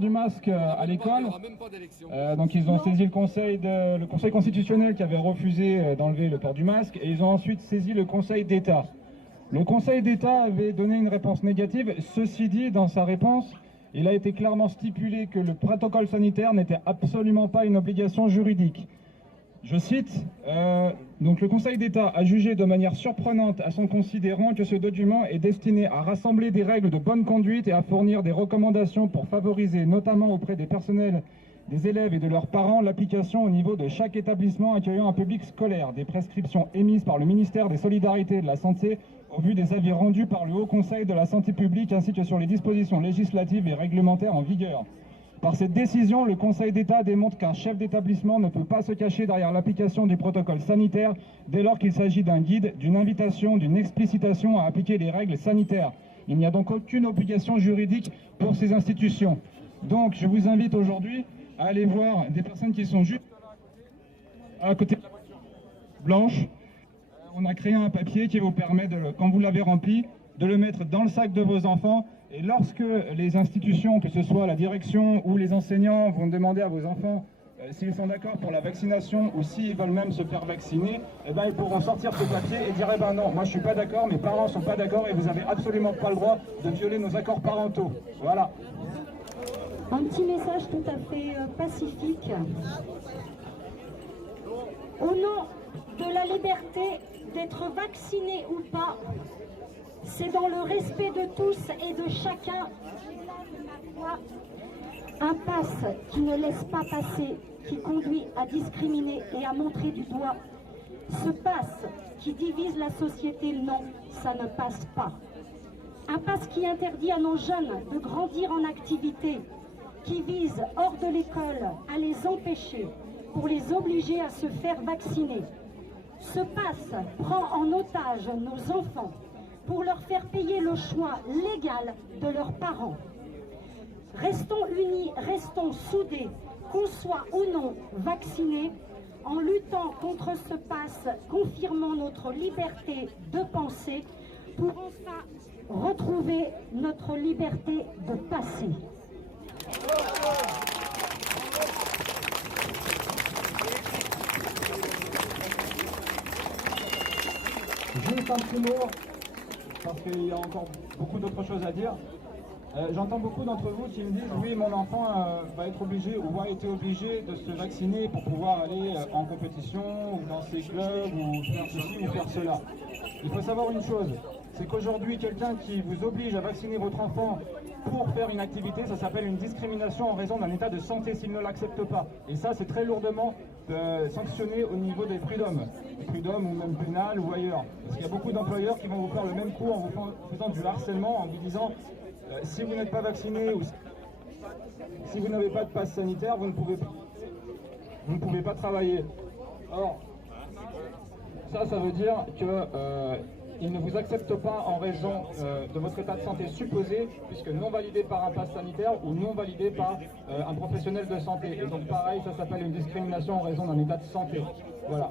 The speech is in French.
port du masque à l'école. Donc ils ont saisi le conseil constitutionnel qui avait refusé d'enlever le port du masque, et ils ont ensuite saisi le Conseil d'État. Le Conseil d'État avait donné une réponse négative. Ceci dit, dans sa réponse, il a été clairement stipulé que le protocole sanitaire n'était absolument pas une obligation juridique. Je cite, donc le Conseil d'État a jugé de manière surprenante à son considérant que ce document est destiné à rassembler des règles de bonne conduite et à fournir des recommandations pour favoriser, notamment auprès des personnels, des élèves et de leurs parents, l'application au niveau de chaque établissement accueillant un public scolaire des prescriptions émises par le ministère des Solidarités et de la Santé au vu des avis rendus par le Haut Conseil de la Santé publique ainsi que sur les dispositions législatives et réglementaires en vigueur. Par cette décision, le Conseil d'État démontre qu'un chef d'établissement ne peut pas se cacher derrière l'application du protocole sanitaire dès lors qu'il s'agit d'un guide, d'une invitation, d'une explicitation à appliquer les règles sanitaires. Il n'y a donc aucune obligation juridique pour ces institutions. Donc, je vous invite aujourd'hui à aller voir des personnes qui sont juste à côté de la voiture blanche. On a créé un papier qui vous permet, quand vous l'avez rempli, de le mettre dans le sac de vos enfants. Et lorsque les institutions, que ce soit la direction ou les enseignants, vont demander à vos enfants s'ils sont d'accord pour la vaccination ou s'ils veulent même se faire vacciner, eh ben, ils pourront sortir ce papier et dire eh ben non, moi je suis pas d'accord, mes parents sont pas d'accord et vous avez absolument pas le droit de violer nos accords parentaux. Voilà. Un petit message tout à fait pacifique. Au nom de la liberté d'être vacciné ou pas, c'est dans le respect de tous et de chacun un pass qui ne laisse pas passer, qui conduit à discriminer et à montrer du doigt. Ce pass qui divise la société, non, ça ne passe pas. Un pass qui interdit à nos jeunes de grandir en activité, qui vise hors de l'école à les empêcher pour les obliger à se faire vacciner. Ce pass prend en otage nos enfants pour leur faire payer le choix légal de leurs parents. Restons unis, restons soudés, qu'on soit ou non vaccinés, en luttant contre ce pass, confirmant notre liberté de penser, pour enfin retrouver notre liberté de passer. Juste un petit mot, parce qu'il y a encore beaucoup d'autres choses à dire. J'entends beaucoup d'entre vous qui me disent oui, mon enfant va être obligé ou va être obligé de se vacciner pour pouvoir aller en compétition ou dans ses clubs ou faire ceci ou faire cela. Il faut savoir une chose, c'est qu'aujourd'hui quelqu'un qui vous oblige à vacciner votre enfant pour faire une activité, ça s'appelle une discrimination en raison d'un état de santé s'il ne l'accepte pas. Et ça c'est très lourdement sanctionné au niveau des prud'hommes ou même pénal ou ailleurs. Parce qu'il y a beaucoup d'employeurs qui vont vous faire le même coup en vous faisant du harcèlement, en vous disant si vous n'êtes pas vacciné ou si vous n'avez pas de passe sanitaire, vous ne pouvez pas travailler. Or, ça veut dire qu'ils ne vous acceptent pas en raison de votre état de santé supposé, puisque non validé par un passe sanitaire ou non validé par un professionnel de santé. Et donc pareil, ça s'appelle une discrimination en raison d'un état de santé. Voilà.